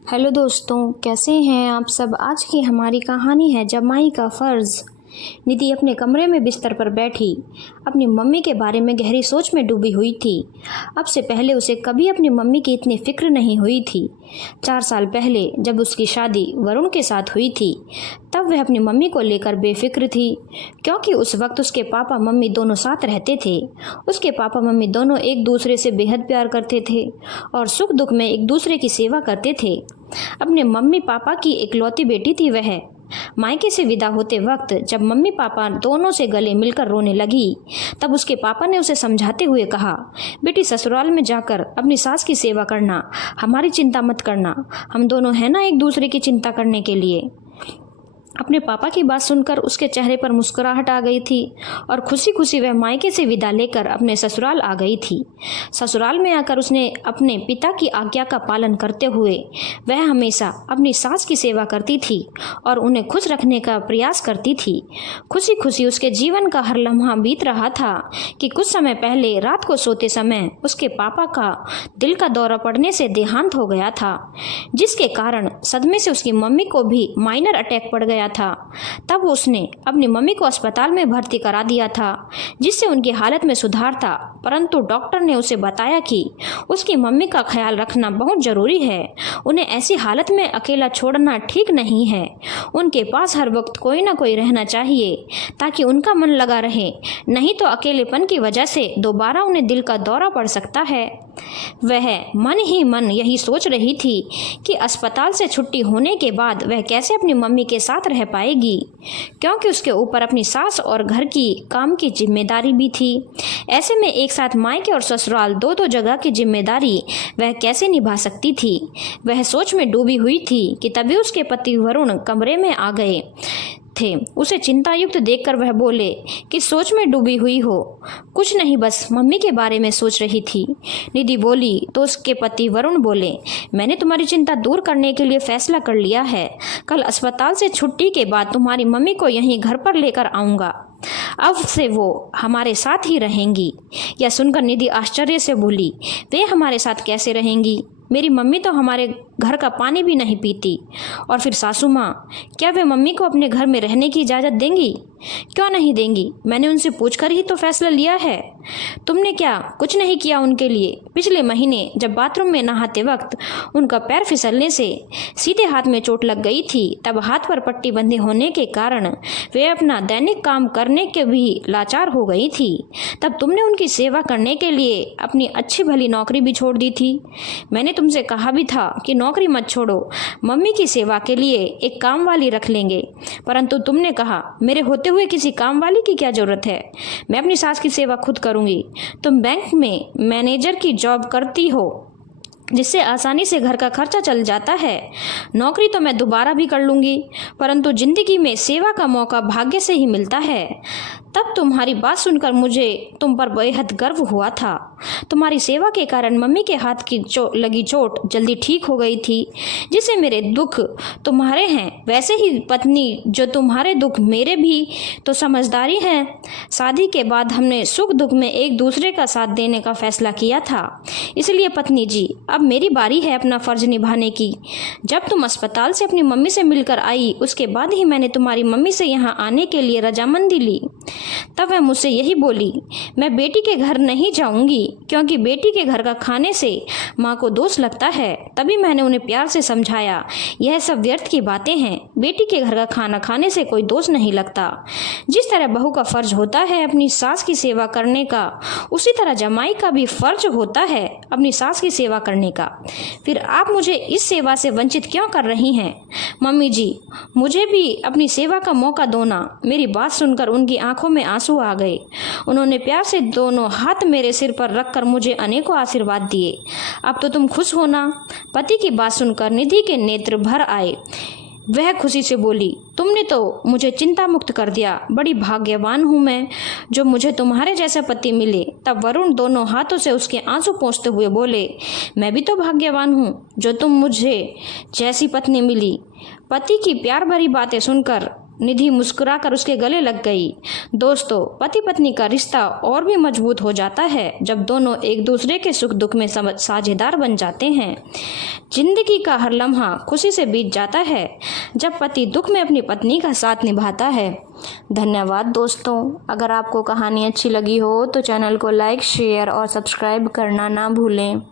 Hello दोस्तों, कैसे हैं आप सब। आज की हमारी कहानी है जमाई का फ़र्ज़। निधि अपने कमरे में बिस्तर पर बैठी अपनी मम्मी के बारे में गहरी सोच में डूबी हुई थी। अब से पहले उसे कभी अपनी मम्मी की इतनी फिक्र नहीं हुई थी। 4 साल पहले जब उसकी शादी वरुण के साथ हुई थी तब वह अपनी मम्मी को लेकर बेफिक्र थी, क्योंकि उस वक्त उसके पापा मम्मी दोनों साथ रहते थे। उसके पापा मम्मी दोनों एक दूसरे से बेहद प्यार करते थे और सुख दुख में एक दूसरे की सेवा करते थे। अपने मम्मी पापा की इकलौती बेटी थी वह। मायके से विदा होते वक्त जब मम्मी पापा दोनों से गले मिलकर रोने लगी तब उसके पापा ने उसे समझाते हुए कहा, बेटी ससुराल में जाकर अपनी सास की सेवा करना, हमारी चिंता मत करना, हम दोनों हैं ना एक दूसरे की चिंता करने के लिए। अपने पापा की बात सुनकर उसके चेहरे पर मुस्कुराहट आ गई थी और खुशी खुशी वह मायके से विदा लेकर अपने ससुराल आ गई थी। ससुराल में आकर उसने अपने पिता की आज्ञा का पालन करते हुए वह हमेशा अपनी सास की सेवा करती थी और उन्हें खुश रखने का प्रयास करती थी। खुशी खुशी उसके जीवन का हर लम्हा बीत रहा था कि कुछ समय पहले रात को सोते समय उसके पापा का दिल का दौरा पड़ने से देहांत हो गया था, जिसके कारण सदमे से उसकी मम्मी को भी माइनर अटैक पड़ गया था। तब उसने अपनी मम्मी को अस्पताल में भर्ती करा दिया था, जिससे उनकी हालत में सुधार था, परंतु डॉक्टर ने उसे बताया कि उसकी मम्मी का ख्याल रखना बहुत जरूरी है। उन्हें ऐसी हालत में अकेला छोड़ना ठीक नहीं है। उनके पास हर वक्त कोई ना कोई रहना चाहिए ताकि उनका मन लगा रहे, नहीं तो अकेलेपन की वजह से दोबारा उन्हें दिल का दौरा पड़ सकता है। वह मन ही मन यही सोच रही थी कि अस्पताल से छुट्टी होने के बाद वह कैसे अपनी मम्मी के साथ रह पाएगी, क्योंकि उसके ऊपर अपनी सास और घर की काम की जिम्मेदारी भी थी। ऐसे में एक साथ मायके और ससुराल दो जगह की जिम्मेदारी वह कैसे निभा सकती थी। वह सोच में डूबी हुई थी कि तभी उसके पति वरुण कमरे में आ गए थे। उसे चिंतायुक्त देखकर वह बोले कि सोच में डूबी हुई हो। कुछ नहीं, बस मम्मी के बारे में सोच रही थी, निधि बोली। तो उसके पति वरुण बोले, मैंने तुम्हारी चिंता दूर करने के लिए फैसला कर लिया है। कल अस्पताल से छुट्टी के बाद तुम्हारी मम्मी को यहीं घर पर लेकर आऊँगा। अब से वो हमारे साथ ही रहेंगी। यह सुनकर निधि आश्चर्य से बोली, वे हमारे साथ कैसे रहेंगी? मेरी मम्मी तो हमारे घर का पानी भी नहीं पीती। और फिर सासू माँ, क्या वे मम्मी को अपने घर में रहने की इजाज़त देंगी? क्यों नहीं देंगी? मैंने उनसे पूछकर ही तो फैसला लिया है। तुमने क्या कुछ नहीं किया उनके लिए? पिछले महीने जब बाथरूम में नहाते वक्त उनका पैर फिसलने से सीधे हाथ में चोट लग गई थी, तब हाथ पर पट्टी बंधे होने के कारण वे अपना दैनिक काम करने के भी लाचार हो गई थी। तब तुमने उनकी सेवा करने के लिए अपनी अच्छी भली नौकरी भी छोड़ दी थी। मैंने तुमसे कहा भी था कि नौकरी मत छोड़ो, मम्मी की सेवा के लिए एक काम वाली रख लेंगे, परंतु तुमने कहा मेरे होते हुए किसी काम वाली की क्या जरूरत है, मैं अपनी सास की सेवा खुद करूंगी। तुम बैंक में मैनेजर की जॉब करती हो, जिससे आसानी से घर का खर्चा चल जाता है। नौकरी तो मैं दोबारा भी कर लूँगी, परंतु जिंदगी में सेवा का मौका भाग्य से ही मिलता है। तब तुम्हारी बात सुनकर मुझे तुम पर बेहद गर्व हुआ था। तुम्हारी सेवा के कारण मम्मी के हाथ की लगी चोट जल्दी ठीक हो गई थी, जिससे मेरे दुख तुम्हारे हैं, वैसे ही पत्नी जो तुम्हारे दुख मेरे भी तो समझदारी है। शादी के बाद हमने सुख दुख में एक दूसरे का साथ देने का फैसला किया था, इसलिए पत्नी जी अब मेरी बारी है अपना फर्ज निभाने की। जब तुम अस्पताल से अपनी मम्मी से मिलकर आई, उसके बाद ही मैंने तुम्हारी मम्मी से यहाँ आने के लिए रजामंदी ली। तब वह मुझसे यही बोली, मैं बेटी के घर नहीं जाऊंगी, क्योंकि बेटी के घर का खाने से माँ को दोष लगता है। तभी मैंने उन्हें प्यार से समझाया, यह सब व्यर्थ की बातें हैं, बेटी के घर का खाना खाने से कोई दोष नहीं लगता। जिस तरह बहू का फर्ज होता है अपनी सास की सेवा करने का, उसी तरह जमाई का भी फर्ज होता है अपनी सास की सेवा करने का। फिर आप मुझे इस सेवा से वंचित क्यों कर रही हैं? मम्मी जी, मुझे भी अपनी सेवा का मौका दो ना। मेरी बात सुनकर उनकी आंखों में आंसू आ गए। उन्होंने प्यार से दोनों हाथ मेरे सिर पर रखकर मुझे अनेकों आशीर्वाद दिए। अब तो तुम खुश हो ना? पति की बात सुनकर निधि के नेत्र भर आए। वह खुशी से बोली, तुमने तो मुझे चिंता मुक्त कर दिया। बड़ी भाग्यवान हूँ मैं जो मुझे तुम्हारे जैसा पति मिले। तब वरुण दोनों हाथों से उसके आंसू पोंछते हुए बोले, मैं भी तो भाग्यवान हूँ जो तुम मुझे जैसी पत्नी मिली। पति की प्यार भरी बातें सुनकर निधि मुस्कुराकर उसके गले लग गई। दोस्तों, पति पत्नी का रिश्ता और भी मजबूत हो जाता है जब दोनों एक दूसरे के सुख दुख में साझेदार बन जाते हैं। जिंदगी का हर लम्हा खुशी से बीत जाता है जब पति दुख में अपनी पत्नी का साथ निभाता है। धन्यवाद दोस्तों। अगर आपको कहानी अच्छी लगी हो तो चैनल को लाइक, शेयर और सब्सक्राइब करना ना भूलें।